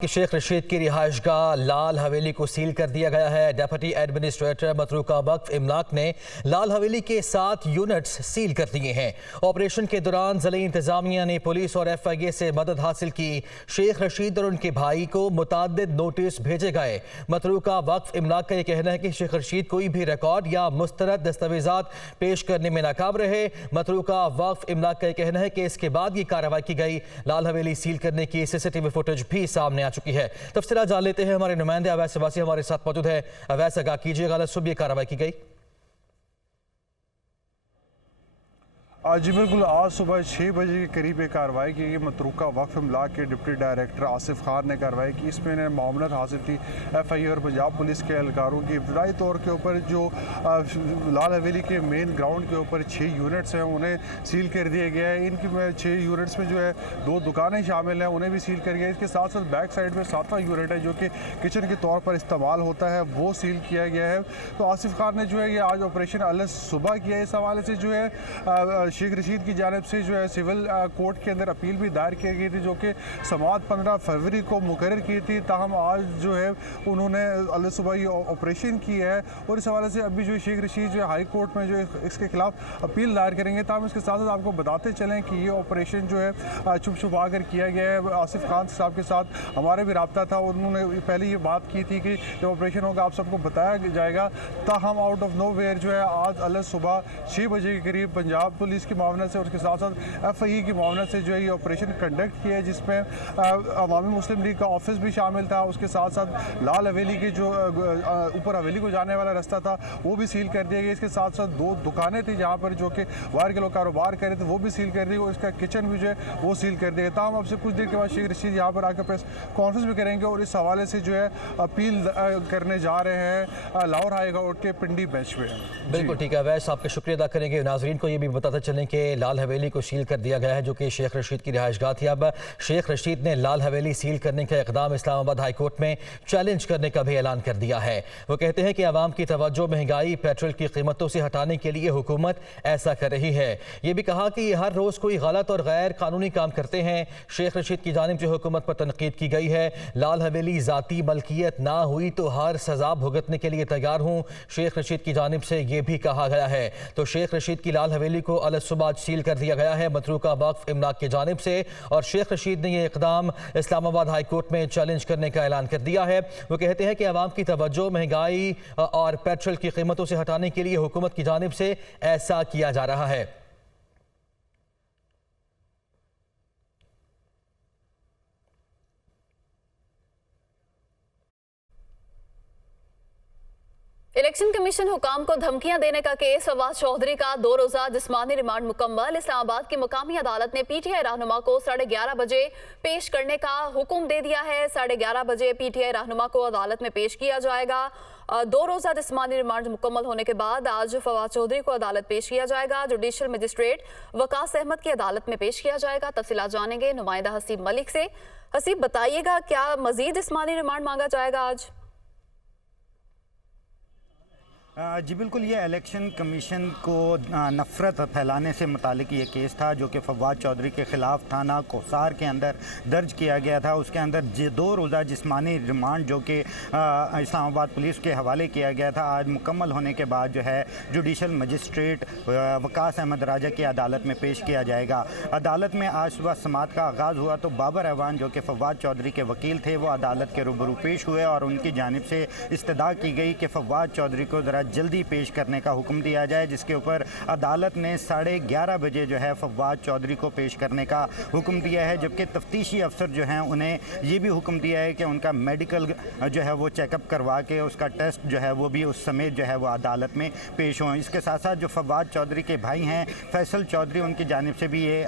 कि शेख रशीद की रिहाइशगाह लाल हवेली को सील कर दिया गया है। डेप्यूटी एडमिनिस्ट्रेटर मतरूका वक्फ इमलाक ने लाल हवेली के 7 यूनिट्स सील कर दिए हैं। ऑपरेशन के दौरान ज़िले इंतजामिया ने पुलिस और FIA से मदद हासिल की। शेख रशीद और उनके भाई को मुताद्दिद नोटिस भेजे गए। मतरूका वक्फ इमलाक का यह कहना है कि शेख रशीद कोई भी रिकॉर्ड या मुस्तरद दस्तावेजात पेश करने में नाकाम रहे। मतरूका वक्फ इमलाक का यह कहना है कि इसके बाद ये कार्रवाई की गई। लाल हवेली सील करने की CCTV फुटेज भी सामने चुकी है। तफसीलात जान लेते हैं, हमारे नुमाइंदे अवैस अब्बासी हमारे साथ मौजूद है। अवैस, आगाह कीजिएगा, सुबह कार्रवाई की गई। जी बिल्कुल, आज सुबह 6 बजे के करीब एक कार्रवाई की गई। मतरूका वक्फ इमलाक के डिप्टी डायरेक्टर आसिफ खान ने कार्रवाई की। इसमें इन्हें मामलत हासिल थी FIA और पंजाब पुलिस के एहलकारों की। इब्तदाई तौर के ऊपर जो लाल हवेली के मेन ग्राउंड के ऊपर 6 यूनिट्स हैं उन्हें सील कर दिया गया है। इनकी 6 यूनिट्स में जो है 2 दुकानें शामिल हैं, उन्हें भी सील कर दिया। इसके साथ साथ बैक साइड में 7वां यूनिट है जो कि किचन के तौर पर इस्तेमाल होता है, वो सील किया गया है। तो आसिफ खान ने जो है ये आज ऑपरेशन अलग सुबह किया। इस हवाले से जो है शेख रशीद की जानिब से जो है सिविल कोर्ट के अंदर अपील भी दायर की गई थी जो कि समाअत 15 फरवरी को मुकर्रर की थी। ताहम आज जो है उन्होंने अलग सुबह ये ऑपरेशन की है और इस हवाले से अभी जो शेख रशीद जो है हाई कोर्ट में जो इसके खिलाफ अपील दायर करेंगे। ताहम इसके साथ साथ आपको बताते चलें कि ये ऑपरेशन जो है छुप छुपा कर किया गया है। आसिफ खान साहब के साथ हमारे भी रब्ता था, उन्होंने पहले ये बात की थी कि जब ऑपरेशन होगा आप सबको बताया जाएगा। ताहम आउट ऑफ नो वेयर जो है आज अलग सुबह 6 बजे के करीब पंजाब पुलिस की मामले से और उसके साथ साथ FIA की मामले से जो है ये ऑपरेशन कंडक्ट किया है, जिसमें अवामी मुस्लिम लीग का ऑफिस भी शामिल था। उसके साथ साथ लाल हवेली के जो ऊपर हवेली को जाने वाला रास्ता था वो भी सील कर दिया गया। इसके साथ साथ 2 दुकानें थी जहाँ पर जो कि बाहर के लोग कारोबार कर रहे थे, वो भी सील कर दी और इसका किचन भी जो है वो सील कर दिया। ताहम आपसे कुछ देर के बाद शेख रशीद यहाँ पर आकर प्रेस कॉन्फ्रेंस भी करेंगे और इस हवाले से जो है अपील करने जा रहे हैं लाहौर हाई कोर्ट के पिंडी बेंच में। बिल्कुल ठीक है वैसे, आपका शुक्रिया अदा करेंगे। नाजरीन को ये भी बताते चलें कि लाल हवेली को सील कर दिया गया है जो कि शेख रशीद की रिहाइशगाह थी। अब शेख रशीद ने लाल हवेली सील करने का इकदाम इस्लामाबाद हाई कोर्ट में चैलेंज करने का भी ऐलान कर दिया है। वो कहते हैं कि आवाम की तवज्जो महंगाई, पेट्रोल की कीमतों से हटाने के लिए हुकूमत ऐसा कर रही है। ये भी कहा कि ये हर रोज़ कोई गलत और गैर कानूनी काम करते हैं। शेख रशीद की जानिब से हुकूमत पर तनकीद की गई है। लाल हवेली ज़ाती मलकियत ना हुई तो हर सज़ा भुगतने के लिए तैयार हूँ, शेख रशीद की जानिब से ये भी कहा गया है। तो शेख रशीद की लाल हवेली को अलग सुबह सील कर दिया गया है मतरूका वक्फ इमलाक की जानिब से और शेख रशीद ने यह इकदाम इस्लामाबाद हाई कोर्ट में चैलेंज करने का ऐलान कर दिया है। वो कहते हैं कि आवाम की तवज्जो महंगाई और पेट्रोल की कीमतों से हटाने के लिए हुकूमत की जानिब से ऐसा किया जा रहा है। इलेक्शन कमीशन हुकाम को धमकियां देने का केस फवाद चौधरी का 2 रोजा जिस्मानी रिमांड मुकम्मल। इस्लामाबाद की मुकामी अदालत ने PTI रहनुमा को 11:30 बजे पेश करने का हुक्म दे दिया है। 11:30 बजे PTI रहनुमा को अदालत में पेश किया जाएगा। 2 रोजा जिस्मानी रिमांड मुकम्मल होने के बाद आज फवाद चौधरी को अदालत पेश किया जाएगा। जुडिशल मजिस्ट्रेट वकास अहमद की अदालत में पेश किया जाएगा। तफसीलात जानेंगे नुमाइंदा हसीब मलिक से। हसीब, बताइएगा क्या मजीद जिस्मानी रिमांड मांगा जाएगा आज? जी बिल्कुल, ये इलेक्शन कमीशन को नफ़रत फैलाने से मुतालिक ये केस था जो कि फवाद चौधरी के ख़िलाफ़ थाना कोसार के अंदर दर्ज किया गया था। उसके अंदर 2 रोज़ा जिस्मानी रिमांड जो कि इस्लामाबाद पुलिस के हवाले किया गया था, आज मुकम्मल होने के बाद जो है जुडिशल मजिस्ट्रेट वकास अहमद राजा की अदालत में पेश किया जाएगा। अदालत में आज सुबह समाअत का आगाज़ हुआ तो बाबर अहवान जो कि फवाद चौधरी के वकील थे वो अदालत के रूबरू पेश हुए और उनकी जानिब से इस्तदा की गई कि फवाद चौधरी को ज़रा जल्दी पेश करने का हुक्म दिया जाए, जिसके ऊपर अदालत ने 11:30 बजे जो है फवाद चौधरी को पेश करने का हुक्म दिया है। जबकि तफ्तीशी अफसर जो हैं उन्हें ये भी हुक्म दिया है कि उनका मेडिकल जो है वो चेकअप करवा के उसका टेस्ट जो है वो भी उस समय जो है वो अदालत में पेश हों। इसके साथ साथ जो फवाद चौधरी के भाई हैं फैसल चौधरी, उनकी जानिब से भी ये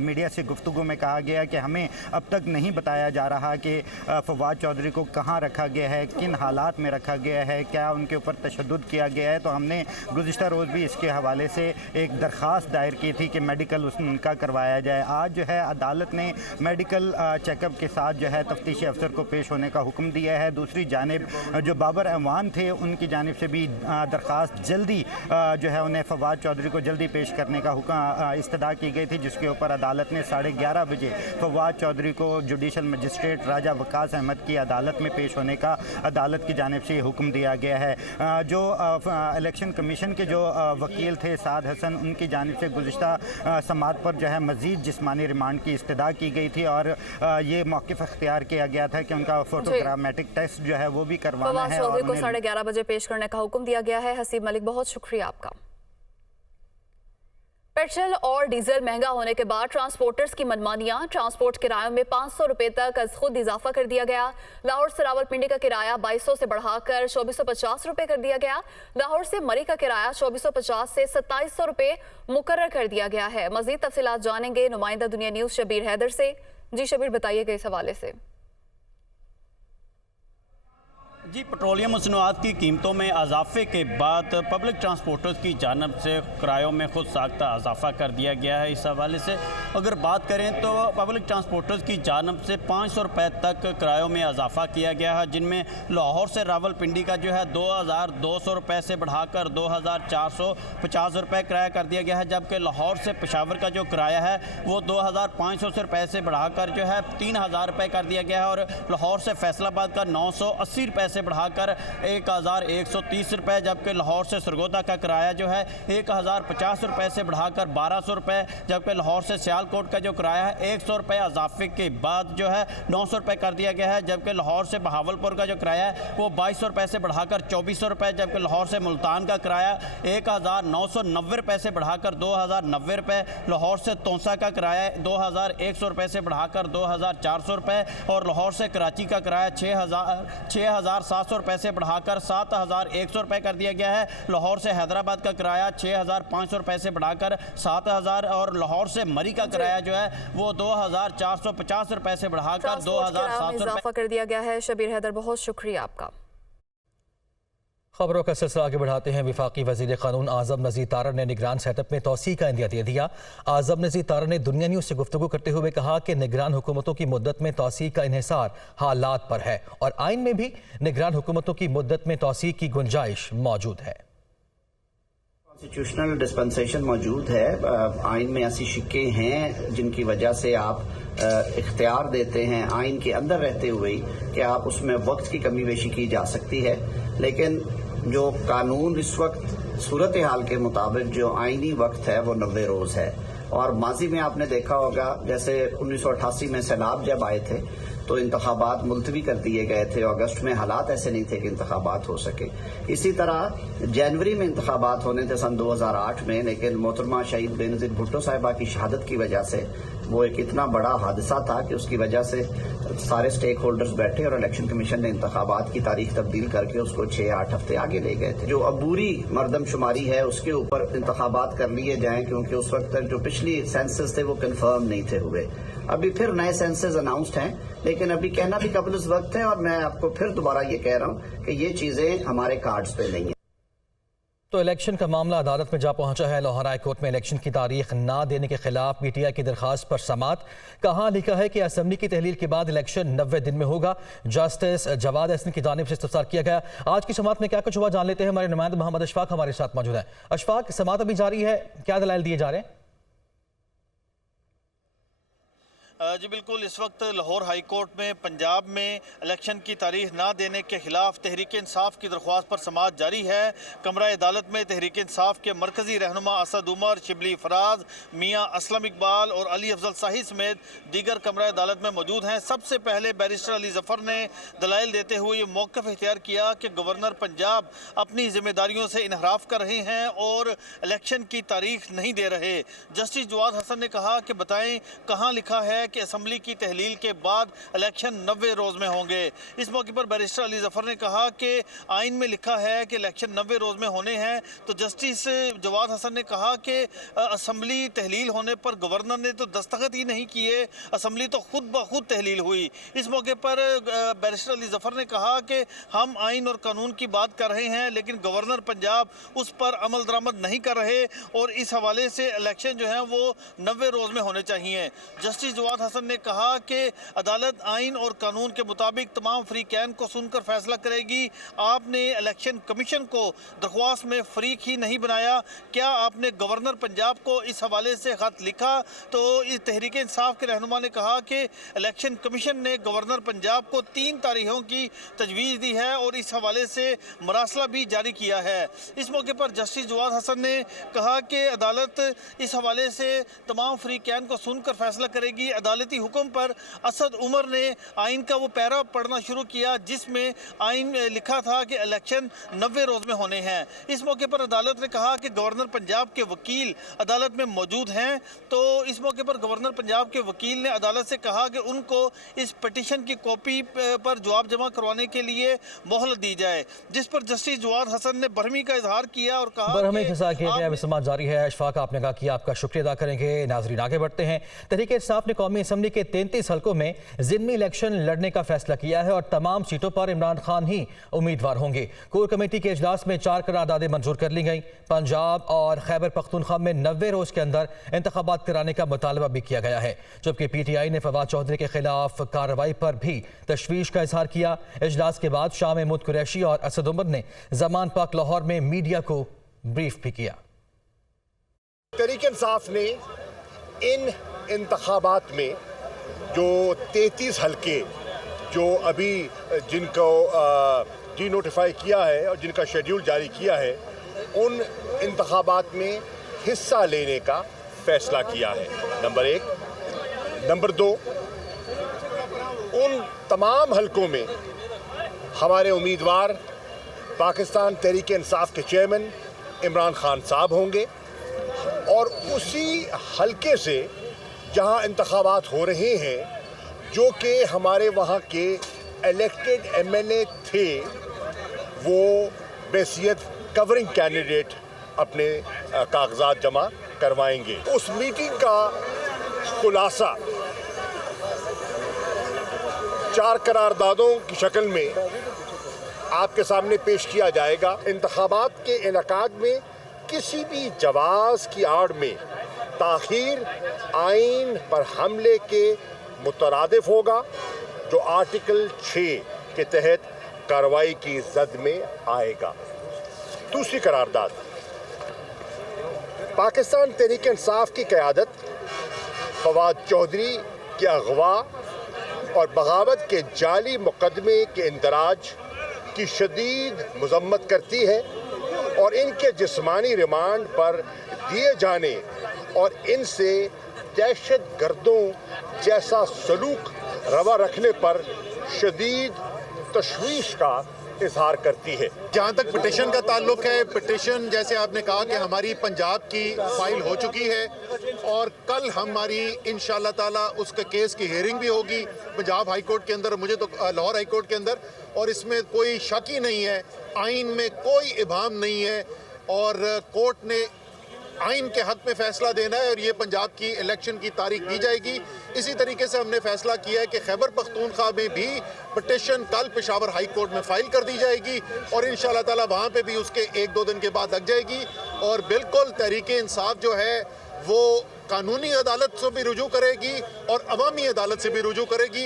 मीडिया से गुफ्तगू में कहा गया कि हमें अब तक नहीं बताया जा रहा कि फवाद चौधरी को कहाँ रखा गया है, किन हालात में रखा गया है, क्या उनके ऊपर तशद्दुद किया गया है। तो हमने गुज़िश्ता रोज़ भी इसके हवाले से एक दरख्वास्त दायर की थी कि मेडिकल उनका करवाया जाए। आज जो है अदालत ने मेडिकल चेकअप के साथ जो है तफ्तीशी अफसर को पेश होने का हुक्म दिया है। दूसरी जानिब जो बाबर अहवान थे उनकी जानिब से भी दरख्वास्त जल्दी जो है उन्हें फवाद चौधरी को जल्दी पेश करने का हुक्म इस्तदा की गई थी, जिसके ऊपर अदालत ने 11:30 बजे फवाद चौधरी को जुडिशल मजिस्ट्रेट राजा वकास अहमद की अदालत में पेश होने का अदालत की जानिब से हुक्म दिया गया है। जो इलेक्शन कमीशन के जो वकील थे साद हसन, उनकी जानिब से गुज़िश्ता समात पर जो है मज़ीद जिस्मानी रिमांड की इस्तदा की गई थी और ये मौक़िफ़ अख्तियार किया गया था कि उनका फोटोग्रामेटिक टेस्ट जो है वो भी करवाना है। चौधरी को 11:30 बजे पेश करने का हुक्म दिया गया है। हसीब मलिक, बहुत शुक्रिया आपका। पेट्रोल और डीजल महंगा होने के बाद ट्रांसपोर्टर्स की मनमानियां, ट्रांसपोर्ट किरायों में 500 रुपए तक अज खुद इजाफा कर दिया गया। लाहौर से रावलपिंडी का किराया 2200 से बढ़ाकर 2450 रुपए कर दिया गया। लाहौर से मरी का किराया 2450 से 2700 रुपए मुकर्रर कर दिया गया है। मजीद तफसीलात जानेंगे नुमाइंदा दुनिया न्यूज़ शबीर हैदर से। जी शबीर, बताइएगा इस हवाले से। जी, पेट्रोलियम मसनूआत की कीमतों में इजाफे के बाद पब्लिक ट्रांसपोर्टर्स की जानब से किरायों में खुद साख्ता इजाफा कर दिया गया है। इस हवाले से अगर बात करें तो पब्लिक ट्रांसपोर्टर्स की जानब से 500 रुपये तक किरायों में इजाफा किया गया है, जिनमें लाहौर से रावलपिंडी का जो है 2200 रुपये से बढ़ाकर 2450 रुपये किराया कर दिया गया है, जबकि लाहौर से पेशावर का जो किराया है वो 2500 रुपये से बढ़ाकर जो है 3000 रुपये कर दिया गया है और लाहौर से फैसलाबाद का 980 रुपये से बढ़ाकर 1130 रुपये, जबकि लाहौर से सरगोदा का किराया जो है 1050 रुपये से बढ़ाकर 1200 रुपये, जबकि लाहौर से सियालकोट का जो किराया है 100 रुपये इजाफे के बाद जो है 900 रुपये कर दिया गया है, जबकि लाहौर से बहावलपुर का जो किराया है वो 2200 रुपये से बढ़ाकर 2400 रुपये, जबकि लाहौर से मुल्तान का किराया 1990 रुपये से बढ़ाकर 2090 रुपये, लाहौर से तोंसा का किराया 2100 रुपये से बढ़ाकर 2400 रुपये और लाहौर से कराची का किराया 6700 रुपये से बढ़ाकर 7100 रुपये कर दिया गया है। लाहौर से हैदराबाद का किराया 6500 रुपये से बढ़ाकर 7000 और लाहौर से मरी का किराया जो है वो 2450 रुपये से बढ़ाकर 2700 इजाफा कर दिया गया है। शबीर हैदर, बहुत शुक्रिया आपका। खबरों का सिलसिला आगे बढ़ाते हैं। वफाकी वज़ीर क़ानून आज़म नज़ीर तारड़ ने निगरान सेटअप में तोसी का इंदिया दे दिया। आज़म नज़ीर तारड़ ने दुनिया न्यूज़ से गुफ्तगू करते हुए कहा कि निगरान हुकूमतों की मुद्दत में तोसी का इन्हिसार हालात पर है और आइन में भी निगरान हुकूमतों की मुद्दत में तोसी की गुंजाइश मौजूद है। कॉन्स्टिट्यूशनल डिस्पेंसेशन मौजूद है, आइन में ऐसी शिक्के हैं जिनकी वजह से आप इख्तियार देते हैं आइन के अंदर रहते हुए कि आप उसमें वक्त की कमी बेशी की जा सकती है, लेकिन जो कानून इस वक्त सूरत हाल के मुताबिक जो आइनी वक्त है वो 90 रोज है। और माजी में आपने देखा होगा जैसे 1988 में सैलाब जब आए थे तो इंतखाबात मुलतवी कर दिए गए थे, अगस्त में हालात ऐसे नहीं थे कि इंतखाबात हो सके। इसी तरह जनवरी में इंतखाबात होने थे सन 2008 में, लेकिन मोहतरमा शहीद बेनज़ीर भुट्टो साहिबा की शहादत की वजह से वो एक इतना बड़ा हादसा था कि उसकी वजह से सारे स्टेक होल्डर्स बैठे और इलेक्शन कमीशन ने इंतखाबात की तारीख तब्दील करके उसको 6-8 हफ्ते आगे ले गए थे। जो अबूरी मरदमशुमारी है उसके ऊपर इंतखाबात कर लिए जाएं, क्योंकि उस वक्त तक जो पिछली सेंसस थे वो कंफर्म नहीं थे हुए। अभी फिर नए सेंसस अनाउंस्ड हैं, लेकिन अभी कहना भी कबल उस वक्त है और मैं आपको फिर दोबारा ये कह रहा हूँ कि ये चीजें हमारे कार्ड्स पे नहीं है। तो इलेक्शन का मामला अदालत में जा पहुंचा है। लाहौर हाई कोर्ट में इलेक्शन की तारीख ना देने के खिलाफ पीटीआई की दरखास्त पर समात। कहाँ लिखा है कि असेंबली की तहलील के बाद इलेक्शन 90 दिन में होगा। जस्टिस जवाद हसन की जानिब से इस्तफसार किया गया। आज की समात में क्या कुछ हुआ जान लेते हैं। हमारे नुमाइंदा मोहम्मद अशफाक हमारे साथ मौजूद है। अशफाक, समात अभी जारी है, क्या दलाइल दिए जा रहे हैं? जी बिल्कुल, इस वक्त लाहौर हाई कोर्ट में पंजाब में इलेक्शन की तारीख ना देने के खिलाफ तहरीक इंसाफ की दरख्वास्त पर समाअत जारी है। कमरा अदालत में तहरीक इंसाफ के मरकजी रहनुमा असद उमर, शिबली फराज, मियाँ असलम इकबाल और अली अफजल शाही समेत दीगर कमरा अदालत में मौजूद हैं। सबसे पहले बैरिस्टर अली जफर ने दलाइल देते हुए ये मौक़िफ़ इख्तियार किया कि गवर्नर पंजाब अपनी जिम्मेदारियों से इनहराफ कर रहे हैं और इलेक्शन की तारीख नहीं दे रहे। जस्टिस जवाद हसन ने कहा कि बताएं कहाँ लिखा है कि असम्बली की तहलील के बाद इलेक्शन 90 रोज़ में होंगे। इस मौके पर बैरिस्टर अली जफ़र ने कहा कि आइन में लिखा है कि इलेक्शन 90 रोज़ में होने हैं, तो जस्टिस जवाद हसन ने कहा कि असम्बली तहलील होने पर गवर्नर ने तो दस्तखत ही नहीं किए, असम्बली तो खुद ब खुद तहलील हुई। इस मौके पर बैरिस्टर अली जफ़र ने कहा कि हम आइन और कानून की बात कर रहे हैं, लेकिन गवर्नर पंजाब उस पर अमल दरामद नहीं कर रहे और इस हवाले से इलेक्शन जो है वो 90 रोज़ में होने चाहिए। जस्टिस जवाद हसन ने कहा कि अदालत आइन और कानून के मुताबिक तमाम फ्रीकैन को सुनकर फैसला करेगी। आपने इलेक्शन कमीशन को दरख्वास्त में फरीक ही नहीं बनाया, क्या आपने गवर्नर पंजाब को इस हवाले से ख़त लिखा? तो इस तहरीक इंसाफ के रहनुमा ने कहा कि इलेक्शन कमीशन ने गवर्नर पंजाब को 3 तारीखों की तजवीज़ दी है और इस हवाले से मरासला भी जारी किया है। इस मौके पर जस्टिस जवाद हसन ने कहा कि अदालत इस हवाले से तमाम फ्रीकैन को सुनकर फैसला करेगी। अदालती हुक्म पर असद उमर ने आइन का वो पैरा पढ़ना शुरू किया जिसमें आइन में लिखा था कि इलेक्शन 90 रोज़ में होने हैं। इस मौके पर अदालत ने कहा कि गवर्नर पंजाब के वकील अदालत में मौजूद हैं, तो इस मौके पर गवर्नर पंजाब के वकील ने अदालत से कहा कि उनको इस पिटीशन की कॉपी पर जवाब जमा करवाने के लिए मोहलत दी जाए, जिस पर जस्टिस जवाद हसन ने बरहमी का इजहार किया और कहा बरहमी के साथ समात जारी है। अशफाक, आपने कहा कि आपका शुक्रिया अदा करेंगे। नाजरीन, आगे बढ़ते हैं। तहरीक इंसाफ ने कौमी असम्बली के 33 हल्कों में ज़िमनी इलेक्शन लड़ने का फैसला किया है और तमाम सीटों पर इमरान खान ही उम्मीदवार होंगे। कोर कमेटी के इजलास में 4 करारदादें मंजूर कर ली गई। पंजाब और खैबर पख्तूनख्वा में 90 रोज़ के अंदर इंतखाबात कराने का मुतालबा भी किया गया है, जबकि PTI ने फवाद चौधरी के खिलाफ कार्रवाई पर भी तशवीश का इजहार किया। इजलास के बाद शाह महमूद कुरैशी और असद उमर ने ज़मान पाक लाहौर में मीडिया को ब्रीफ भी किया। तहरीक इंसाफ ने इन इंतखाबात में जो 33 हल्के जो अभी जिनको डी नोटिफाई किया है और जिनका शेड्यूल जारी किया है, उन इंतखाबात में हिस्सा लेने का फैसला किया है, नंबर 1। नंबर 2, उन तमाम हल्कों में हमारे उम्मीदवार पाकिस्तान तहरीक इंसाफ के चेयरमैन इमरान खान साहब होंगे और उसी हल्के से जहां इंतखाबात हो रहे हैं, जो कि हमारे वहां के इलेक्टेड MLA थे, वो बैसियत कवरिंग कैंडिडेट अपने कागजात जमा करवाएंगे। उस मीटिंग का खुलासा 4 करारदादों की शक्ल में आपके सामने पेश किया जाएगा। इंतखाबात के इनेकाद में किसी भी जवाज़ की आड़ में ताख़ीर आइन पर हमले के मुतरादिफ होगा, जो आर्टिकल 6 के तहत कार्रवाई की जद में आएगा। दूसरी करारदाद, पाकिस्तान तहरीक इंसाफ की क़यादत फवाद चौधरी के अगवा और बगावत के जाली मुकदमे के इंदराज की शदीद मजम्मत करती है और इनके जिस्मानी रिमांड पर दिए जाने और इनसे दहशत गर्दों जैसा सलूक रवा रखने पर शदीद तशवीश का इजहार करती है। जहाँ तक पिटिशन का ताल्लुक है, पिटिशन जैसे आपने कहा कि हमारी पंजाब की फाइल हो चुकी है और कल हमारी इंशाअल्लाह ताला उसके केस की हेयरिंग भी होगी पंजाब हाई कोर्ट के अंदर, मुझे तो लाहौर हाई कोर्ट के अंदर, और इसमें कोई शक ही नहीं है, आइन में कोई इबाम नहीं है और कोर्ट ने आइन के हक में फैसला देना है और ये पंजाब की इलेक्शन की तारीख दी जाएगी। इसी तरीके से हमने फैसला किया है कि खैबर पख्तूनख्वा में भी पिटिशन कल पेशावर हाई कोर्ट में फाइल कर दी जाएगी और इंशाअल्लाह ताला वहाँ पे भी उसके 1-2 दिन के बाद लग जाएगी और बिल्कुल तहरीक इंसाफ जो है वो कानूनी अदालत से भी रुजू करेगी और अवामी अदालत से भी रुजू करेगी।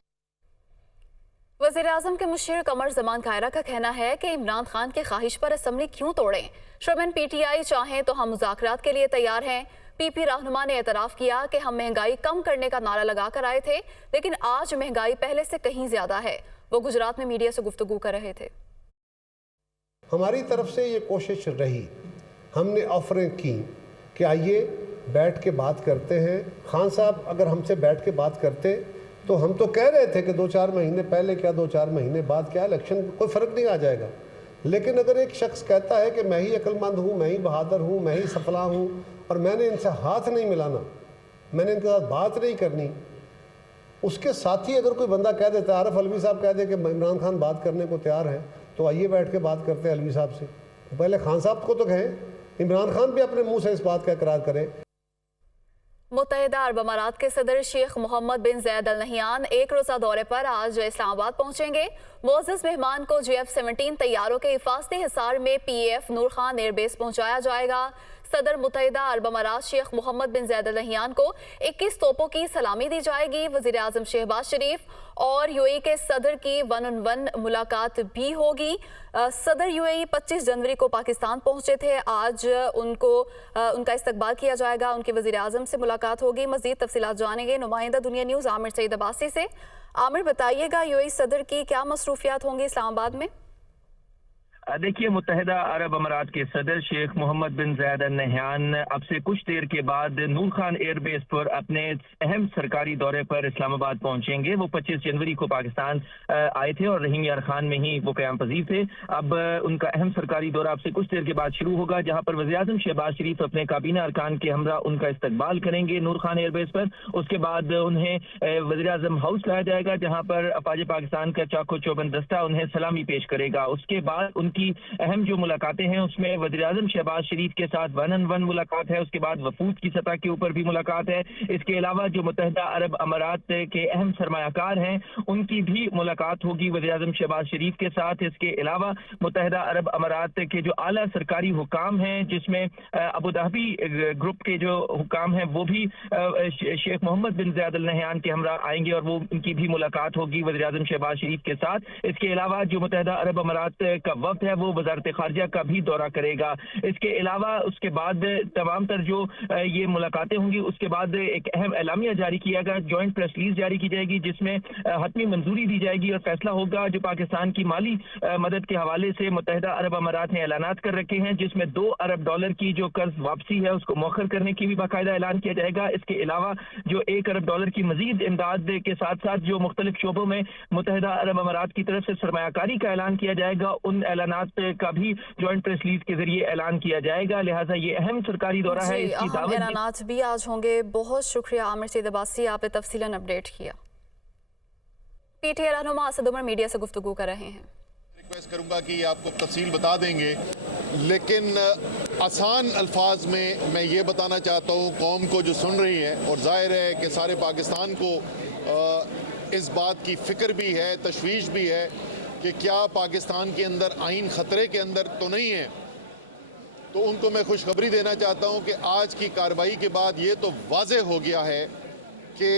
वज़ीर-ए-आज़म के मुशीर कमर ज़मान कायरा का कहना है कि इमरान खान की ख्वाहिश पर असम्बली क्यों तोड़ें, शोमैन PTI चाहें तो हम मुज़ाकरात के लिए तैयार हैं। PP रहनुमा ने एतराफ़ किया कि हम महंगाई कम करने का नारा लगा कर आए थे, लेकिन आज महंगाई पहले से कहीं ज़्यादा है। वो गुजरात में मीडिया से गुफ्तगू कर रहे थे। हमारी तरफ से ये कोशिश रही, हमने ऑफरें की कि आइए बैठ के बात करते हैं। खान साहब अगर हमसे बैठ के बात करते तो हम तो कह रहे थे कि 2-4 महीने पहले क्या 2-4 महीने बाद क्या इलेक्शन कोई फ़र्क नहीं आ जाएगा, लेकिन अगर एक शख्स कहता है कि मैं ही अक्लमंद हूँ, मैं ही बहादुर हूँ, मैं ही सफला हूँ और मैंने इनसे हाथ नहीं मिलाना, मैंने इनके साथ बात नहीं करनी, उसके साथ ही अगर कोई बंदा कह देता है, आरिफ अलवी साहब कह दे कि इमरान खान बात करने को तैयार है, तो आइए बैठ के बात करते हैं अलवी साहब से। पहले खान साहब को तो कहें, इमरान खान भी अपने मुंह से इस बात का इकरार करे। मुत्तहिदा अरब अमारात के सदर शेख मोहम्मद बिन ज़ायद अल नहयान एक रोज़ा दौरे पर आज इस्लामाबाद पहुंचेंगे। मोअज़्ज़ज़ मेहमान को GF-17 तैयारों के हिफाजती हिसार में PAF नूर खान एयरबेस पहुंचाया जाएगा। सदर मुत्तहिदा अरब अमारात शेख मोहम्मद बिन ज़ायद अल नहयान को 21 तोपों की सलामी दी जाएगी। वज़ीर आज़म शहबाज शरीफ और UAE के सदर की 1-on-1 मुलाकात भी होगी। सदर UAE 25 जनवरी को पाकिस्तान पहुंचे थे। आज उनका इस्तकबाल किया जाएगा, उनके वज़ीर आज़म से मुलाकात होगी। मज़ीद तफसीलात जानेंगे नुमाइंदा दुनिया न्यूज़ आमिर सईद अब्बासी से। आमिर, बताइएगा UAE सदर की क्या मसरूफियात होंगी इस्लामाबाद में? देखिए, मुत्तहिदा अरब अमारात के सदर शेख मोहम्मद बिन ज़ायद अल नहयान अब से कुछ देर के बाद नूर खान एयरबेस पर अपने अहम सरकारी दौरे पर इस्लामाबाद पहुंचेंगे। वो 25 जनवरी को पाकिस्तान आए थे और रहीम यार खान में ही वो क़याम पज़ीर थे। अब उनका अहम सरकारी दौरा अब से कुछ देर के बाद शुरू होगा, जहां पर वज़ीर आज़म शहबाज शरीफ अपने काबीना अरकान के हमरा उनका इस्तकबाल करेंगे नूर खान एयरबेस पर। उसके बाद उन्हें वज़ीर आज़म हाउस लाया जाएगा, जहाँ पर अफवाज पाकिस्तान का चाको चौबंद दस्ता उन्हें सलामी पेश करेगा। उसके बाद की अहम जो मुलाकातें हैं उसमें वज़ीर आज़म शहबाज शरीफ के साथ 1-on-1 मुलाकात है। उसके बाद वफूद की सतह के ऊपर भी मुलाकात है। इसके अलावा जो मुत्तहिदा अरब अमारात के अहम सरमायाकार हैं उनकी भी मुलाकात होगी वज़ीर आज़म शहबाज शरीफ के साथ। इसके अलावा मुत्तहिदा अरब अमारात के जो आला सरकारी हुकाम हैं, जिसमें अबू धाबी ग्रुप के जो हुकाम हैं, वो भी शेख मोहम्मद बिन ज़ायद अल नहयान के हमरा आएंगे और वो उनकी भी मुलाकात होगी वज़ीर आज़म शहबाज शरीफ के साथ। इसके अलावा जो मुत्तहिदा अरब अमारात का वफ्द है वो वज़ारत ख़ारिजा का भी दौरा करेगा। इसके अलावा उसके बाद तमाम तर जो ये मुलाकातें होंगी, उसके बाद एक अहम एलामिया जारी किया गया, जॉइंट प्रेस रिलीज जारी की जाएगी, जिसमें हतमी मंजूरी दी जाएगी और फैसला होगा। जो पाकिस्तान की माली मदद के हवाले से मुत्तहिदा अरब अमारात ने ऐलानात कर रखे हैं, जिसमें $2 अरब की जो कर्ज वापसी है उसको मौखर करने की भी बाकायदा ऐलान किया जाएगा। इसके अलावा जो $1 अरब की मजीद इमदाद के साथ साथ जो मुख्तलिफ शोबों में मुत्तहिदा अरब अमारात की तरफ से सरमायाकारी का ऐलान किया जाएगा, उन ऐलानात का भी जॉइंट प्रेस रिलीज के जरिए ऐलान किया जाएगा। लिहाजा ये अहम सरकारी दौरा है। इसकी दावत ऐलानात भी आज होंगे। बहुत शुक्रिया आमिर सईद अब्बासी, आपने तफसीलन अपडेट किया। PTI रहनुमा असद उमर मीडिया से गुफ्तगू कर रहे हैं। रिक्वेस्ट करूंगा कि आपको तफसील बता देंगे, लेकिन आसान अल्फाज में मैं ये बताना चाहता हूँ कौम को जो सुन रही है, और जाहिर है कि सारे पाकिस्तान को इस बात की फ़िक्र भी है, तशवीश भी है कि क्या पाकिस्तान के अंदर आइन ख़तरे के अंदर तो नहीं है। तो उनको मैं खुशखबरी देना चाहता हूँ कि आज की कार्रवाई के बाद ये तो वाज़ेह हो गया है कि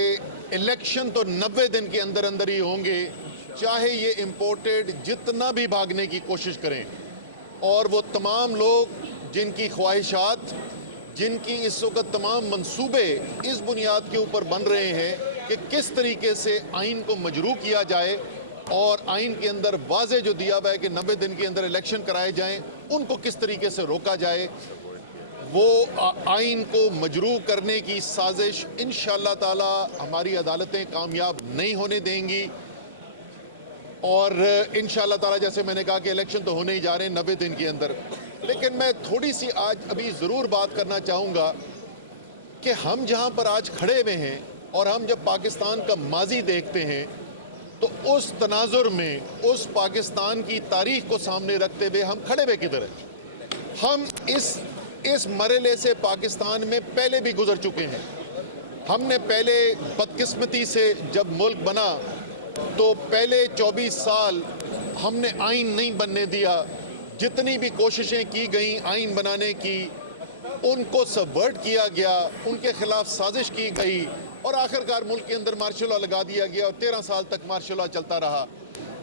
इलेक्शन तो 90 दिन के अंदर अंदर ही होंगे, चाहे ये इम्पोर्टेड जितना भी भागने की कोशिश करें। और वो तमाम लोग जिनकी ख्वाहिशात, जिनकी इस वक्त तमाम मंसूबे इस बुनियाद के ऊपर बन रहे हैं कि किस तरीके से आइन को मजरू किया जाए और आइन के अंदर वाज़े जो दिया हुआ है कि 90 दिन के अंदर इलेक्शन कराए जाएं, उनको किस तरीके से रोका जाए, वो आइन को मजरू करने की साजिश इंशाअल्लाह ताला हमारी अदालतें कामयाब नहीं होने देंगी। और इंशाअल्लाह ताला जैसे मैंने कहा कि इलेक्शन तो होने ही जा रहे हैं 90 दिन के अंदर। लेकिन मैं थोड़ी सी आज अभी ज़रूर बात करना चाहूँगा कि हम जहाँ पर आज खड़े हुए हैं और हम जब पाकिस्तान का माजी देखते हैं, तो उस तनाजुर में उस पाकिस्तान की तारीख को सामने रखते हुए हम खड़े हुए किधर हैं। हम इस मरहले से पाकिस्तान में पहले भी गुजर चुके हैं। हमने पहले बदकिस्मती से जब मुल्क बना तो पहले 24 साल हमने आइन नहीं बनने दिया। जितनी भी कोशिशें की गई आइन बनाने की, उनको सबवर्ट किया गया, उनके खिलाफ साजिश की गई और आखिरकार मुल्क के अंदर मार्शल लॉ लगा दिया गया और 13 साल तक मार्शल लॉ चलता रहा।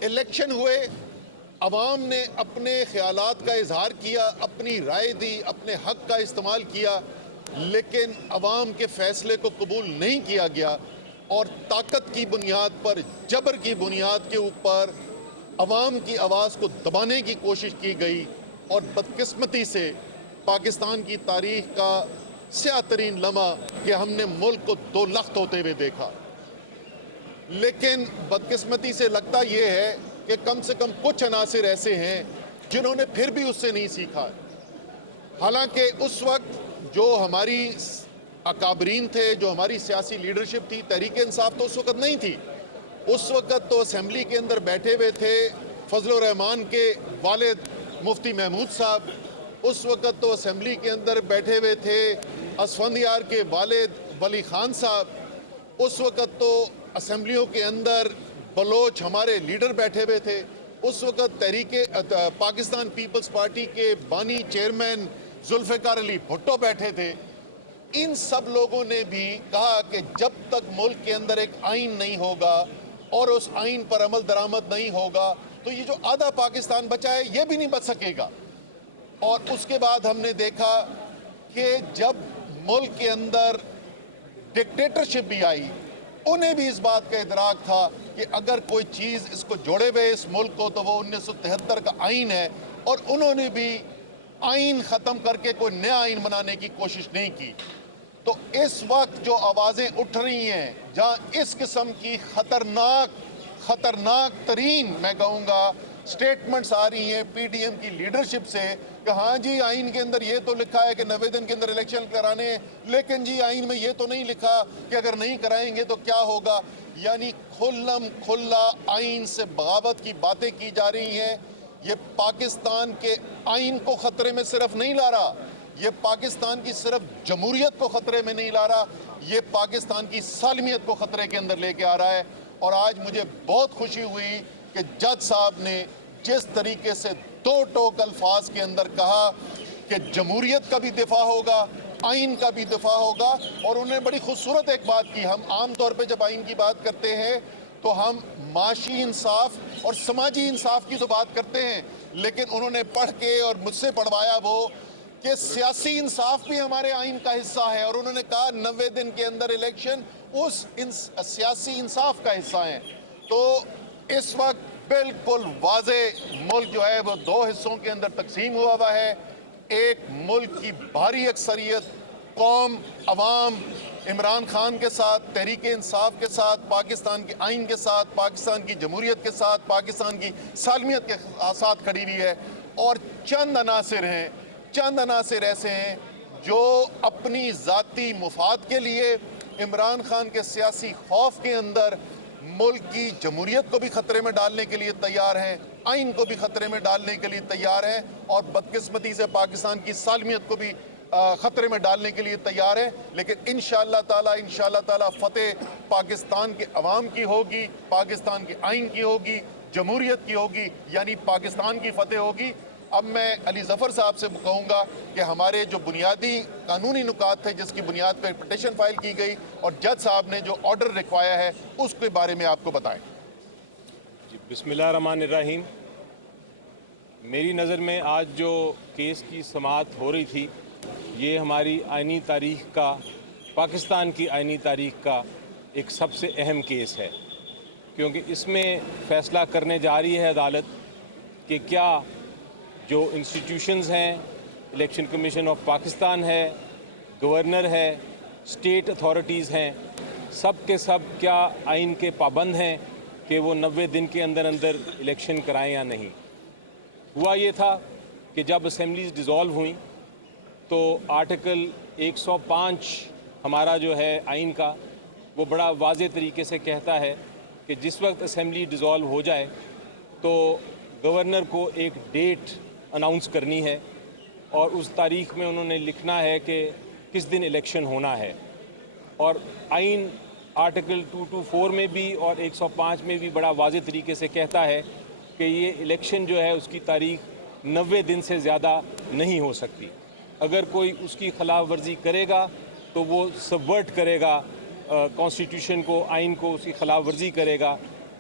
इलेक्शन हुए, अवाम ने अपने ख्यालात का इजहार किया, अपनी राय दी, अपने हक का इस्तेमाल किया, लेकिन अवाम के फैसले को कबूल नहीं किया गया और ताकत की बुनियाद पर, जबर की बुनियाद के ऊपर अवाम की आवाज़ को दबाने की कोशिश की गई और बदकिस्मती से पाकिस्तान की तारीख का स्याह तरीन लम्हा कि हमने मुल्क को 2 लख्त होते हुए देखा। लेकिन बदकिस्मती से लगता यह है कि कम से कम कुछ अनासिर ऐसे हैं जिन्होंने फिर भी उससे नहीं सीखा। हालांकि उस वक्त जो हमारी अकाबरीन थे, जो हमारी सियासी लीडरशिप थी, तहरीक इंसाफ तो उस वक्त नहीं थी। उस वक्त तो असम्बली के अंदर बैठे हुए थे फजल रहमान के वालिद मुफ्ती महमूद साहब, उस वक्त तो असम्बली के अंदर बैठे हुए थे असफंदियार के वालिद वली खान साहब, उस वक्त तो असम्बलियों के अंदर बलोच हमारे लीडर बैठे हुए थे, उस वक्त पाकिस्तान पीपल्स पार्टी के बानी चेयरमैन जुल्फ़िकार अली भुट्टो बैठे थे। इन सब लोगों ने भी कहा कि जब तक मुल्क के अंदर एक आइन नहीं होगा और उस आइन पर अमल दरामद नहीं होगा तो ये जो आधा पाकिस्तान बचा है ये भी नहीं बच सकेगा। और उसके बाद हमने देखा कि जब मुल्क के अंदर डिक्टेटरशिप भी आई, उन्हें भी इस बात का इदराक था कि अगर कोई चीज़ इसको जोड़े हुए इस मुल्क को तो वो 1973 का आइन है, और उन्होंने भी आइन ख़त्म करके कोई नया आइन बनाने की कोशिश नहीं की। तो इस वक्त जो आवाज़ें उठ रही हैं, जहाँ इस किस्म की ख़तरनाक तरीन मैं कहूँगा स्टेटमेंट्स आ रही हैं PDM की लीडरशिप से कि हाँ जी आइन के अंदर ये तो लिखा है कि 90 दिन के अंदर इलेक्शन कराने हैं, लेकिन जी आइन में ये तो नहीं लिखा कि अगर नहीं कराएंगे तो क्या होगा। यानी खुल्लम खुल्ला आइन से बगावत की बातें की जा रही हैं। ये पाकिस्तान के आइन को ख़तरे में सिर्फ नहीं ला रहा, ये पाकिस्तान की सिर्फ जमहूरियत को ख़तरे में नहीं ला रहा, ये पाकिस्तान की सालमियत को ख़तरे के अंदर लेके आ रहा है। और आज मुझे बहुत खुशी हुई कि जज साहब ने जिस तरीके से दो टोक अल्फाज के अंदर कहा कि जमहूरियत का भी दिफा होगा, आइन का भी दिफा होगा। और उन्होंने बड़ी खूबसूरत एक बात की, हम आम तौर पे जब आइन की बात करते हैं तो हम माशी इंसाफ और समाजी इंसाफ की तो बात करते हैं, लेकिन उन्होंने पढ़ के और मुझसे पढ़वाया वो कि सियासी इंसाफ भी हमारे आइन का हिस्सा है। और उन्होंने कहा 90 दिन के अंदर इलेक्शन उस सियासी इंसाफ का हिस्सा है। तो इस वक्त बिल्कुल वाज़े मुल्क जो है वो दो हिस्सों के अंदर तकसीम हुआ है। एक मुल्क की भारी अक्सरियत कौम, अवाम इमरान खान के साथ, तहरीक इंसाफ के साथ, पाकिस्तान के आइन के साथ, पाकिस्तान की जमहूरियत के साथ, पाकिस्तान की सालमियत के साथ खड़ी हुई है। और चंद अनासिर ऐसे हैं जो अपनी ज़ाती मुफाद के लिए इमरान खान के सियासी खौफ के अंदर मुल्क की जमहूरियत को भी ख़तरे में डालने के लिए तैयार हैं, आइन को भी ख़तरे में डालने के लिए तैयार हैं, और बदकिस्मती से पाकिस्तान की सालमियत को भी ख़तरे में डालने के लिए तैयार है। लेकिन इंशाअल्लाह ताला फ़तेह पाकिस्तान के अवाम की होगी, पाकिस्तान के आइन की होगी, जमहूरियत की होगी, यानी पाकिस्तान की फ़तेह होगी। अब मैं अली ज़फ़र साहब से कहूँगा कि हमारे जो बुनियादी कानूनी नुकात थे जिसकी बुनियाद पर पिटीशन फाइल की गई और जज साहब ने जो ऑर्डर रिक्वाया है उसके बारे में आपको बताएं। जी, बिस्मिल्लाहिर्रहमानिर्रहीम। मेरी नज़र में आज जो केस की समाअत हो रही थी, ये हमारी आइनी तारीख़ का, पाकिस्तान की आइनी तारीख़ का एक सबसे अहम केस है, क्योंकि इसमें फ़ैसला करने जा रही है अदालत कि क्या जो इंस्टीट्यूशंस हैं, इलेक्शन कमीशन ऑफ पाकिस्तान है, गवर्नर है, स्टेट अथॉरिटीज़ हैं, सब के सब क्या आइन के पाबंद हैं कि वो 90 दिन के अंदर अंदर इलेक्शन कराएं या नहीं। हुआ ये था कि जब असेंबलीज डिज़ोल्व हुई तो आर्टिकल 105 हमारा जो है आइन का, वो बड़ा वाज़े तरीके से कहता है कि जिस वक्त असेंबली डिज़ोल्व हो जाए तो गवर्नर को एक डेट अनाउंस करनी है और उस तारीख़ में उन्होंने लिखना है कि किस दिन इलेक्शन होना है। और आइन आर्टिकल 224 में भी और 105 में भी बड़ा वाज़े तरीके से कहता है कि ये इलेक्शन जो है उसकी तारीख़ 90 दिन से ज़्यादा नहीं हो सकती। अगर कोई उसकी खिलाफ वर्जी करेगा तो वो सबवर्ट करेगा कॉन्स्टिट्यूशन को, आइन को, उसकी खिलाफ वर्जी करेगा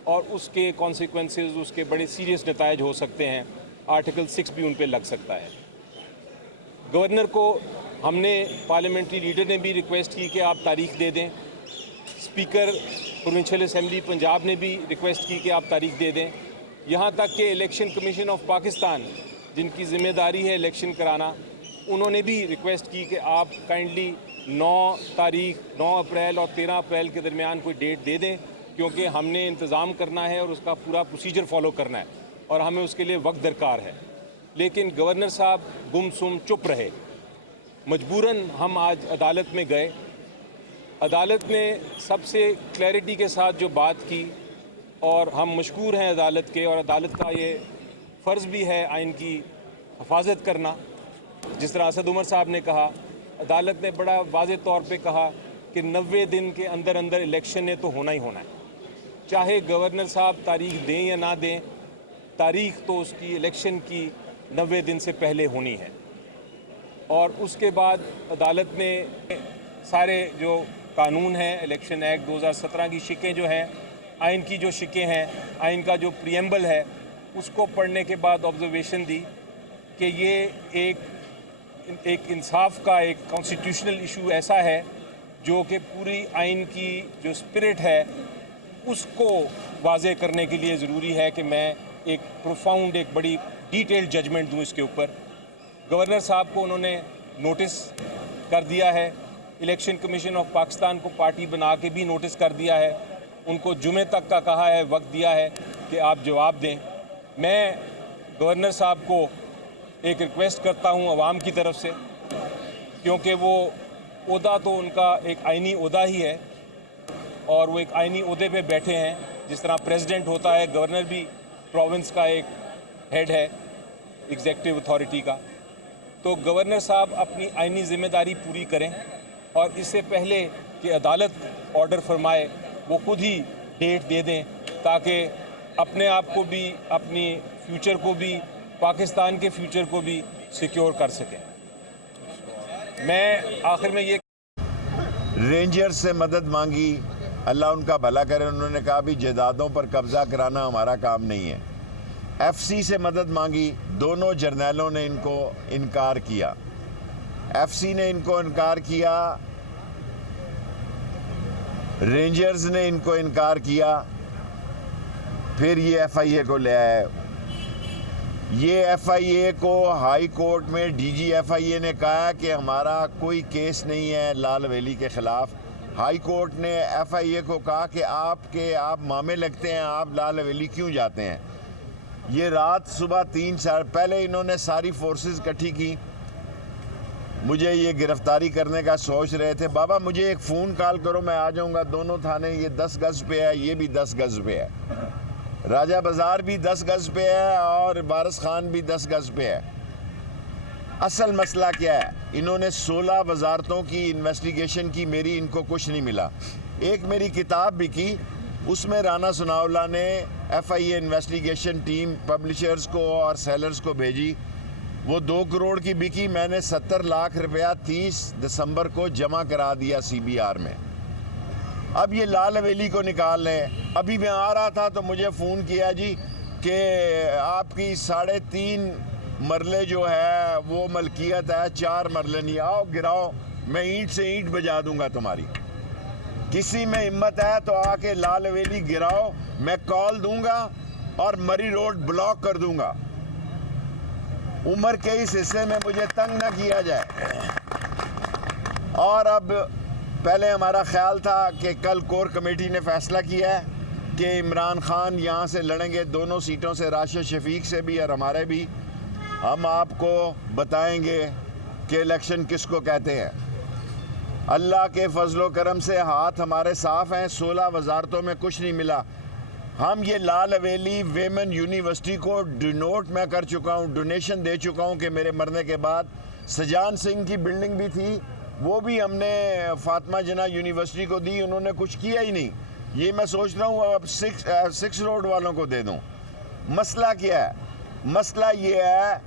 और उसके कॉन्सिक्वेंसेस, उसके बड़े सीरियस नतायज हो सकते हैं। आर्टिकल 6 भी उन पर लग सकता है। गवर्नर को हमने, पार्लियामेंट्री लीडर ने भी रिक्वेस्ट की कि आप तारीख़ दे दें, स्पीकर प्रोविंशियल असेंबली पंजाब ने भी रिक्वेस्ट की कि आप तारीख़ दे दें, यहाँ तक कि इलेक्शन कमीशन ऑफ पाकिस्तान जिनकी ज़िम्मेदारी है इलेक्शन कराना, उन्होंने भी रिक्वेस्ट की कि आप काइंडली 9 अप्रैल और 13 अप्रैल के दरमियान कोई डेट दे दें, क्योंकि हमने इंतज़ाम करना है और उसका पूरा प्रोसीजर फॉलो करना है और हमें उसके लिए वक्त दरकार है। लेकिन गवर्नर साहब गुमसुम चुप रहे। मजबूरन हम आज अदालत में गए अदालत ने सबसे क्लैरिटी के साथ जो बात की, और हम मशकूर हैं अदालत के, और अदालत का ये फ़र्ज़ भी है आइन की हिफाजत करना। जिस तरह असद उमर साहब ने कहा, अदालत ने बड़ा वाज़ेह तौर पे कहा कि 90 दिन के अंदर अंदर इलेक्शन ने तो होना ही होना है, चाहे गवर्नर साहब तारीख दें या ना दें, तारीख तो उसकी इलेक्शन की 90 दिन से पहले होनी है। और उसके बाद अदालत ने सारे जो कानून हैं, इलेक्शन एक्ट 2017 की शिकें जो हैं, आइन की जो शिकें हैं, आइन का जो प्रियम्बल है, उसको पढ़ने के बाद ऑब्जर्वेशन दी कि ये एक इंसाफ का एक कॉन्स्टिट्यूशनल इशू ऐसा है जो कि पूरी आइन की जो स्पिरिट है उसको वाज़े करने के लिए ज़रूरी है कि मैं एक प्रोफाउंड, एक बड़ी डिटेल्ड जजमेंट दूँ इसके ऊपर। गवर्नर साहब को उन्होंने नोटिस कर दिया है, इलेक्शन कमीशन ऑफ पाकिस्तान को पार्टी बना के भी नोटिस कर दिया है, उनको जुमे तक का कहा है, वक्त दिया है कि आप जवाब दें। मैं गवर्नर साहब को एक रिक्वेस्ट करता हूं अवाम की तरफ से, क्योंकि वो ओहदा तो उनका एक आइनी ओहदा ही है और वो एक आइनी ओहदे पे बैठे हैं। जिस तरह प्रेसिडेंट होता है, गवर्नर भी प्रोविंस का एक हेड है एग्जीक्यूटिव अथॉरिटी का, तो गवर्नर साहब अपनी आइनी जिम्मेदारी पूरी करें और इससे पहले कि अदालत ऑर्डर फरमाए वो खुद ही डेट दे दें, ताकि अपने आप को भी, अपनी फ्यूचर को भी, पाकिस्तान के फ्यूचर को भी सिक्योर कर सकें। मैं आखिर में ये रेंजर्स से मदद मांगी, अल्लाह उनका भला करे। उन्होंने कहा भी जायदादों पर कब्जा कराना हमारा काम नहीं है। एफसी से मदद मांगी, दोनों जर्नैलों ने इनको इनकार किया। एफसी ने इनको इनकार किया, रेंजर्स ने इनको इनकार किया, फिर ये एफआईए को ले आए। ये एफआईए को हाई कोर्ट में डीजी एफआईए ने कहा कि हमारा कोई केस नहीं है लाल हवेली के ख़िलाफ़। हाई कोर्ट ने एफआईए को कहा कि आप मामे लगते हैं, आप लाल हवेली क्यों जाते हैं। ये रात सुबह 3 साल पहले इन्होंने सारी फोर्सेस इकट्ठी की, मुझे ये गिरफ्तारी करने का सोच रहे थे। बाबा मुझे एक फ़ोन कॉल करो, मैं आ जाऊँगा। दोनों थाने ये 10 गज़ पे है, ये भी 10 गज़ पे है, राजा बाज़ार भी 10 गज़ पे है और वारिस खान भी 10 गज़ पे है। असल मसला क्या है, इन्होंने 16 वजारतों की इन्वेस्टिगेशन की, मेरी इनको कुछ नहीं मिला। एक मेरी किताब भी की, उसमें राना सनाउल्लाह ने एफआईए इन्वेस्टिगेशन टीम पब्लिशर्स को और सेलर्स को भेजी, वो 2 करोड़ की बिकी। मैंने 70 लाख रुपया 30 दिसंबर को जमा करा दिया सीबीआर में। अब ये लाल हवेली को निकाल लें। अभी मैं आ रहा था तो मुझे फ़ोन किया जी कि आपकी 3.5 मरले जो है वो मलकियत है, 4 मरले नहीं, आओ गिराओ, मैं ईंट से ईंट बजा दूंगा तुम्हारी। किसी में हिम्मत है तो आके लाल हवेली गिराओ, मैं कॉल दूंगा और मरी रोड ब्लॉक कर दूंगा। उम्र के इस हिस्से में मुझे तंग ना किया जाए। और अब पहले हमारा ख्याल था कि कल कोर कमेटी ने फैसला किया है कि इमरान खान यहाँ से लड़ेंगे, दोनों सीटों से, राशिद शफीक से भी और हमारे भी। हम आपको बताएंगे कि इलेक्शन किसको कहते हैं। अल्लाह के फजलो करम से हाथ हमारे साफ़ हैं, 16 वजारतों में कुछ नहीं मिला। हम ये लाल हवेली वेमन यूनिवर्सिटी को डिनोट मैं कर चुका हूँ, डोनेशन दे चुका हूँ कि मेरे मरने के बाद। सजान सिंह की बिल्डिंग भी थी, वो भी हमने फातिमा जना यूनिवर्सिटी को दी, उन्होंने कुछ किया ही नहीं। ये मैं सोच रहा हूँ अब 6 रोड वालों को दे दूँ। मसला क्या है? मसला ये है,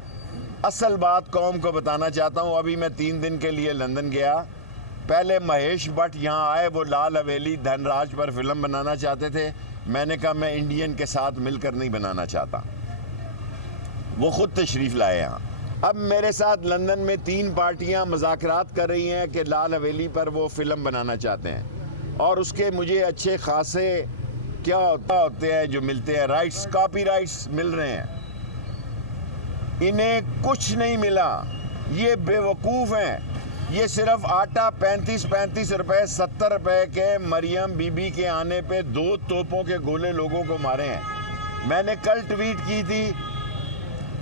असल बात कौम को बताना चाहता हूँ। अभी मैं 3 दिन के लिए लंदन गया। पहले महेश भट्ट यहाँ आए, वो लाल हवेली धनराज पर फिल्म बनाना चाहते थे। मैंने कहा मैं इंडियन के साथ मिलकर नहीं बनाना चाहता। वो खुद तशरीफ़ लाए यहाँ। अब मेरे साथ लंदन में 3 पार्टियां मज़ाकरात कर रही हैं कि लाल हवेली पर वो फ़िल्म बनाना चाहते हैं, और उसके मुझे अच्छे खासे क्या होते हैं जो मिलते हैं, राइट्स, कॉपीराइट्स मिल रहे हैं। इन्हें कुछ नहीं मिला, ये बेवकूफ़ हैं। ये सिर्फ आटा 35 रुपए, 70 रुपए के मरियम बीबी के आने पे 2 तोपों के गोले लोगों को मारे हैं। मैंने कल ट्वीट की थी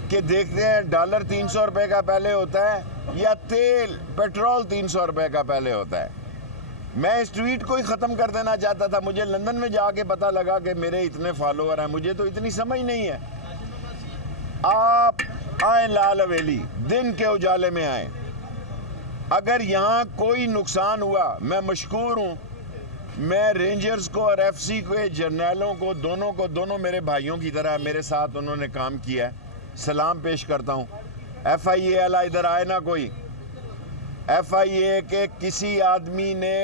कि देखते हैं डॉलर 300 रुपए का पहले होता है या तेल पेट्रोल 300 रुपए का पहले होता है। मैं इस ट्वीट को ही ख़त्म कर देना चाहता था। मुझे लंदन में जाके पता लगा कि मेरे इतने फॉलोअर हैं, मुझे तो इतनी समझ नहीं है। आप आए लाल हवेली, दिन के उजाले में आए। अगर यहाँ कोई नुकसान हुआ, मैं मशकूर हूँ। मैं रेंजर्स को और एफसी के जर्नैलों को, दोनों मेरे भाइयों की तरह मेरे साथ उन्होंने काम किया है, सलाम पेश करता हूँ। FIA वाला इधर आए ना कोई। FIA के किसी आदमी ने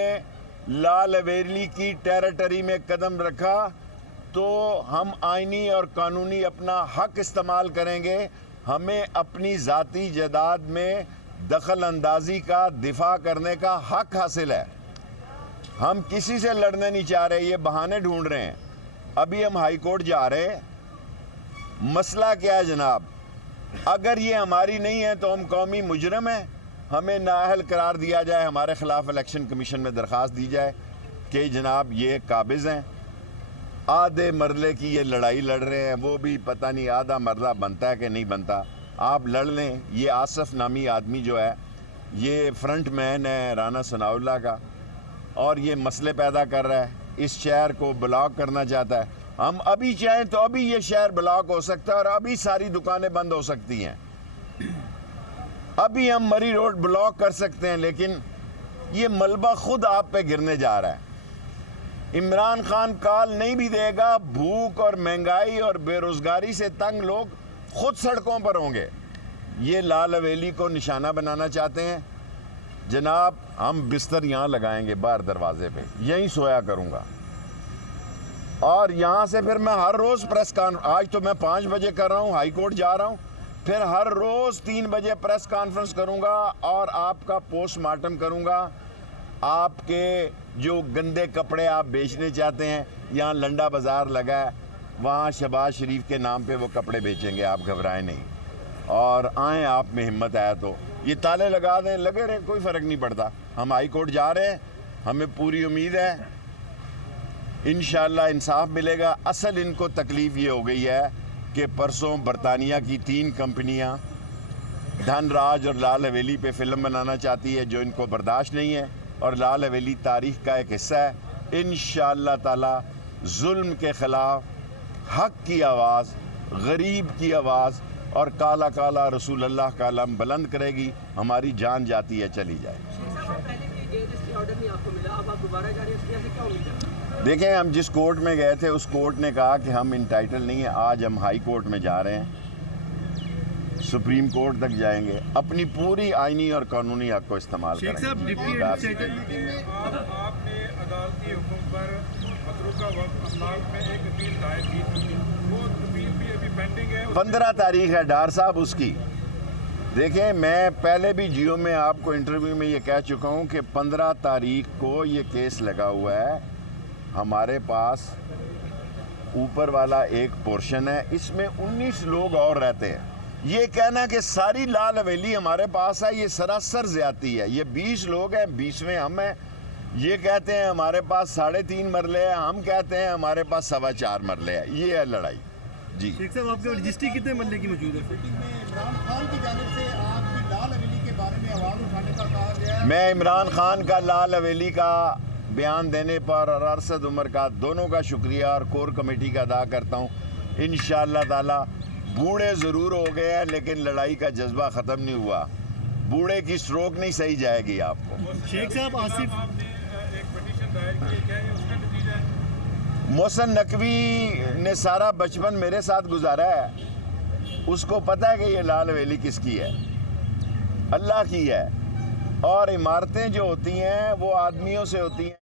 लाल हवेली की टेरिटरी में कदम रखा तो हम आईनी और कानूनी अपना हक इस्तेमाल करेंगे। हमें अपनी ज़ाती जायदाद में दखल अंदाजी का दिफा करने का हक हासिल है। हम किसी से लड़ने नहीं चाह रहे, ये बहाने ढूंढ रहे हैं। अभी हम हाई कोर्ट जा रहे हैं। मसला क्या है जनाब? अगर ये हमारी नहीं है तो हम कौमी मुजरम हैं, हमें नाअहल करार दिया जाए, हमारे ख़िलाफ़ इलेक्शन कमीशन में दरख्वास्त दी जाए कि जनाब ये काबिज़ हैं, आधे मरले की ये लड़ाई लड़ रहे हैं, वो भी पता नहीं आधा मरला बनता है कि नहीं बनता। आप लड़ लें। ये आसफ़ नामी आदमी जो है, ये फ्रंट मैन है राना सनाउल्लाह का, और ये मसले पैदा कर रहा है, इस शहर को ब्लॉक करना चाहता है। हम अभी चाहें तो अभी ये शहर ब्लॉक हो सकता है और अभी सारी दुकानें बंद हो सकती हैं। अभी हम मरी रोड ब्लॉक कर सकते हैं, लेकिन ये मलबा खुद आप पे गिरने जा रहा है। इमरान खान काल नहीं भी देगा, भूख और महंगाई और बेरोजगारी से तंग लोग खुद सड़कों पर होंगे। ये लाल हवेली को निशाना बनाना चाहते हैं। जनाब, हम बिस्तर यहाँ लगाएंगे बाहर दरवाजे पे, यहीं सोया करूँगा। और यहाँ से फिर मैं हर रोज़ आज तो मैं 5 बजे कर रहा हूँ, हाई कोर्ट जा रहा हूँ, फिर हर रोज़ 3 बजे प्रेस कॉन्फ्रेंस करूँगा और आपका पोस्टमार्टम करूँगा। आपके जो गंदे कपड़े आप बेचने चाहते हैं, यहाँ लंडा बाज़ार लगा है, वहाँ शहबाज शरीफ के नाम पे वो कपड़े बेचेंगे, आप घबराएं नहीं। और आएँ, आप में हिम्मत आया तो ये ताले लगा दें, लगे रहे, कोई फ़र्क नहीं पड़ता। हम हाई कोर्ट जा रहे हैं, हमें पूरी उम्मीद है इंशाअल्लाह इंसाफ मिलेगा। असल इनको तकलीफ़ ये हो गई है कि परसों बरतानिया की 3 कंपनियां धनराज और लाल हवेली पे फ़िल्म बनाना चाहती है, जो इनको बर्दाश्त नहीं है। और लाल हवेली तारीख़ का एक हिस्सा है। इंशाअल्लाह ताला जुल्म के ख़िलाफ़ हक़ की आवाज़, गरीब की आवाज़ और काला काला रसूल अल्लाह का अलम बुलंद करेगी। हमारी जान जाती है, चली जाए। देखें, हम जिस कोर्ट में गए थे उस कोर्ट ने कहा कि हम इंटाइटल नहीं है। आज हम हाई कोर्ट में जा रहे हैं, सुप्रीम कोर्ट तक जाएंगे, अपनी पूरी आईनी और कानूनी हक को इस्तेमाल करेंगे। आपने अदालती हुक्म पर मतरूका वक्फ अमलाक में एक अपील दायर की थी, वो अपील भी अभी पेंडिंग है। 15 तारीख है डार साहब उसकी। देखें, मैं पहले भी जियो में आपको इंटरव्यू में ये कह चुका हूँ कि 15 तारीख को ये केस लगा हुआ है। हमारे पास ऊपर वाला एक पोर्शन है, इसमें 19 लोग और रहते हैं। ये कहना कि सारी लाल हवेली हमारे पास है, ये सरासर ज्यादती है। ये 20 लोग हैं, 20वें हम हैं। ये कहते हैं हमारे पास 3.5 मरले हैं, हम कहते हैं हमारे पास 4.25 मरले हैं। ये है लड़ाई जी। शेख साहब, आपके रजिस्ट्री कितने मरले की मौजूद है? इमरान खान की जानिब से आपकी लाल हवेली के बारे में आवाज़ उठाने का कहा गया है। मैं इमरान खान का लाल हवेली का बयान देने पर और अरशद उमर का, दोनों का शुक्रिया और कोर कमेटी का अदा करता हूँ। इंशाअल्लाह ताला बूढ़े ज़रूर हो गए हैं, लेकिन लड़ाई का जज्बा ख़त्म नहीं हुआ। बूढ़े की स्ट्रोक नहीं सही जाएगी आपको। शेख साहब, आसिफ एक पिटीशन दायर की, क्या ये उसका नतीजा है? मोहसिन नकवी ने सारा बचपन मेरे साथ गुजारा है, उसको पता है कि ये लाल हवेली किसकी है, अल्लाह की है। और इमारतें जो होती हैं वो आदमियों से होती हैं।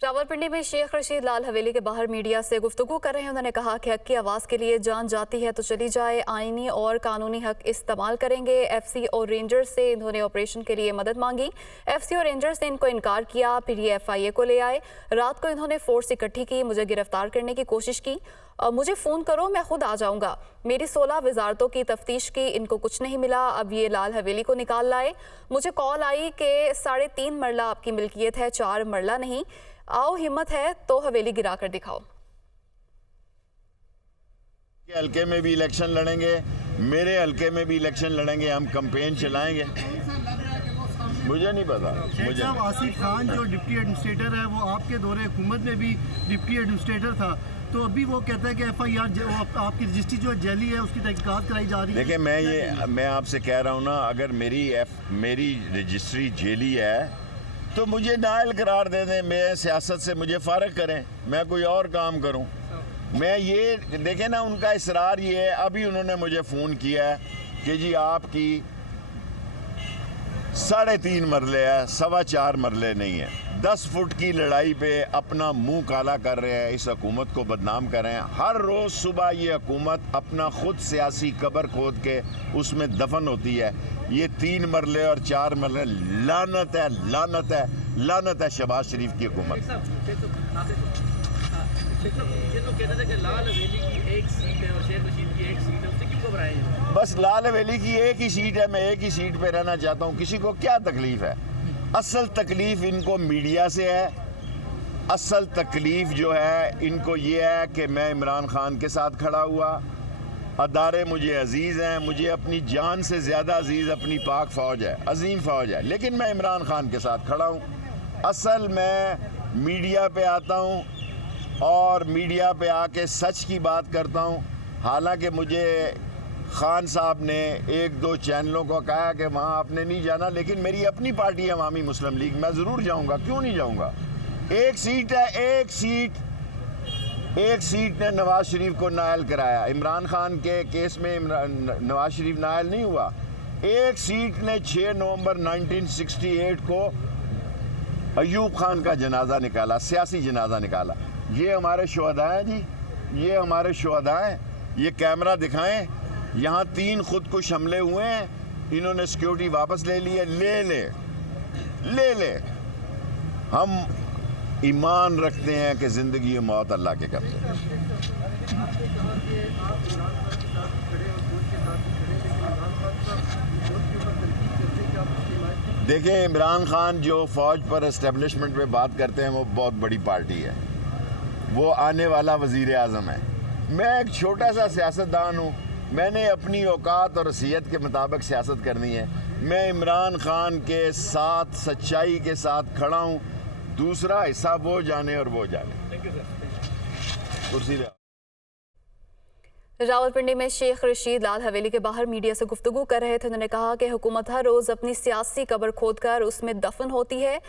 रावलपिंडी में शेख रशीद लाल हवेली के बाहर मीडिया से गुफ्तगू कर रहे हैं। उन्होंने कहा कि हक की आवाज़ के लिए जान जाती है तो चली जाए, आईनी और कानूनी हक इस्तेमाल करेंगे। एफसी और रेंजर्स से इन्होंने ऑपरेशन के लिए मदद मांगी। एफसी और रेंजर्स ने इनको इनकार किया, फिर ये FIA को ले आए। रात को इन्होंने फोर्स इकट्ठी की, मुझे गिरफ्तार करने की कोशिश की। मुझे फ़ोन करो, मैं खुद आ जाऊंगा। मेरी 16 वजारतों की तफ्तीश की, इनको कुछ नहीं मिला। अब ये लाल हवेली को निकाल लाए। मुझे कॉल आई कि 3.5 मरला आपकी मिल्कियत है, 4 मरला नहीं। आओ, हिम्मत है तो हवेली गिरा कर दिखाओ। हल्के में भी इलेक्शन लड़ेंगे, मेरे हल्के में भी इलेक्शन लड़ेंगे, हम कैंपेन चलाएंगे। मुझे नहीं पता। शेख साहब, आसिफ खान जो डिप्टी एडमिनिस्ट्रेटर है वो आपके दौरे हुकूमत में भी डिप्टी एडमिनिस्ट्रेटर था, तो अभी वो कहता है कि FIR आपकी रजिस्ट्री जो जैली है उसकी तहकीकात कराई जा रही है। देखिए मैं आपसे कह रहा हूँ ना, अगर मेरी रजिस्ट्री जेली है तो मुझे नाअहल करार दे दें, मैं सियासत से मुझे फारग करें, मैं कोई और काम करूं। मैं ये देखें ना, उनका इसरार ये है, अभी उन्होंने मुझे फ़ोन किया है कि जी आपकी 3.5 मरले है, 4.25 मरले नहीं है। 10 फुट की लड़ाई पे अपना मुंह काला कर रहे हैं, इस हुकूमत को बदनाम कर रहे हैं। हर रोज़ सुबह ये हुकूमत अपना खुद सियासी कब्र खोद के उसमें दफन होती है। ये 3 मरले और 4 मरले, लानत है, लानत है, लानत है शहबाज शरीफ की हुकूमत। ये तो कहते थे कि लाल हवेली की एक सीट है और शेख रशीद की एक सीट है, उससे क्यों घबराए हैं? बस लाल हवेली की एक ही सीट है, मैं एक ही सीट पे रहना चाहता हूँ। किसी को क्या तकलीफ है? असल तकलीफ इनको मीडिया से है। असल तकलीफ जो है इनको ये है कि मैं इमरान खान के साथ खड़ा हुआ, अदारे मुझे अजीज़ हैं, मुझे अपनी जान से ज़्यादा अजीज़ अपनी पाक फ़ौज है, अजीम फ़ौज है, लेकिन मैं इमरान खान के साथ खड़ा हूँ। असल मैं मीडिया पे आता हूँ और मीडिया पे आके सच की बात करता हूँ। हालांकि मुझे खान साहब ने 1-2 चैनलों को कहा कि वहाँ आपने नहीं जाना, लेकिन मेरी अपनी पार्टी है अवामी मुस्लिम लीग, मैं ज़रूर जाऊँगा, क्यों नहीं जाऊँगा। एक सीट है, एक सीट ने नवाज शरीफ को नाअहल कराया। इमरान खान के केस में नवाज शरीफ नाअहल नहीं हुआ। एक सीट ने 6 नवंबर 1968 को अयूब खान का जनाजा निकाला, सियासी जनाजा निकाला। ये हमारे शुहदा हैं जी, ये हमारे शुहदा हैं। ये कैमरा दिखाएं, यहाँ 3 खुदकुश हमले हुए हैं, इन्होंने सिक्योरिटी वापस ले ली है। ले ले हम ईमान रखते हैं कि ज़िंदगी और मौत अल्लाह के कब्ज़े में। देखिए, इमरान खान जो फ़ौज पर इस्टेब्लिशमेंट पे बात करते हैं, वो बहुत बड़ी पार्टी है, वो आने वाला वज़ीर आज़म है। मैं एक छोटा सा सियासतदान हूँ, मैंने अपनी औकात और हैसियत के मुताबिक सियासत करनी है। मैं इमरान खान के साथ सच्चाई के साथ खड़ा हूँ। दूसरा हिस्सा वो जाने और वो जाने। कुर्सी ले। रावलपिंडी में शेख रशीद लाल हवेली के बाहर मीडिया से गुफ्तगू कर रहे थे। उन्होंने कहा कि हुकूमत हर रोज़ अपनी सियासी कब्र खोदकर उसमें दफन होती है।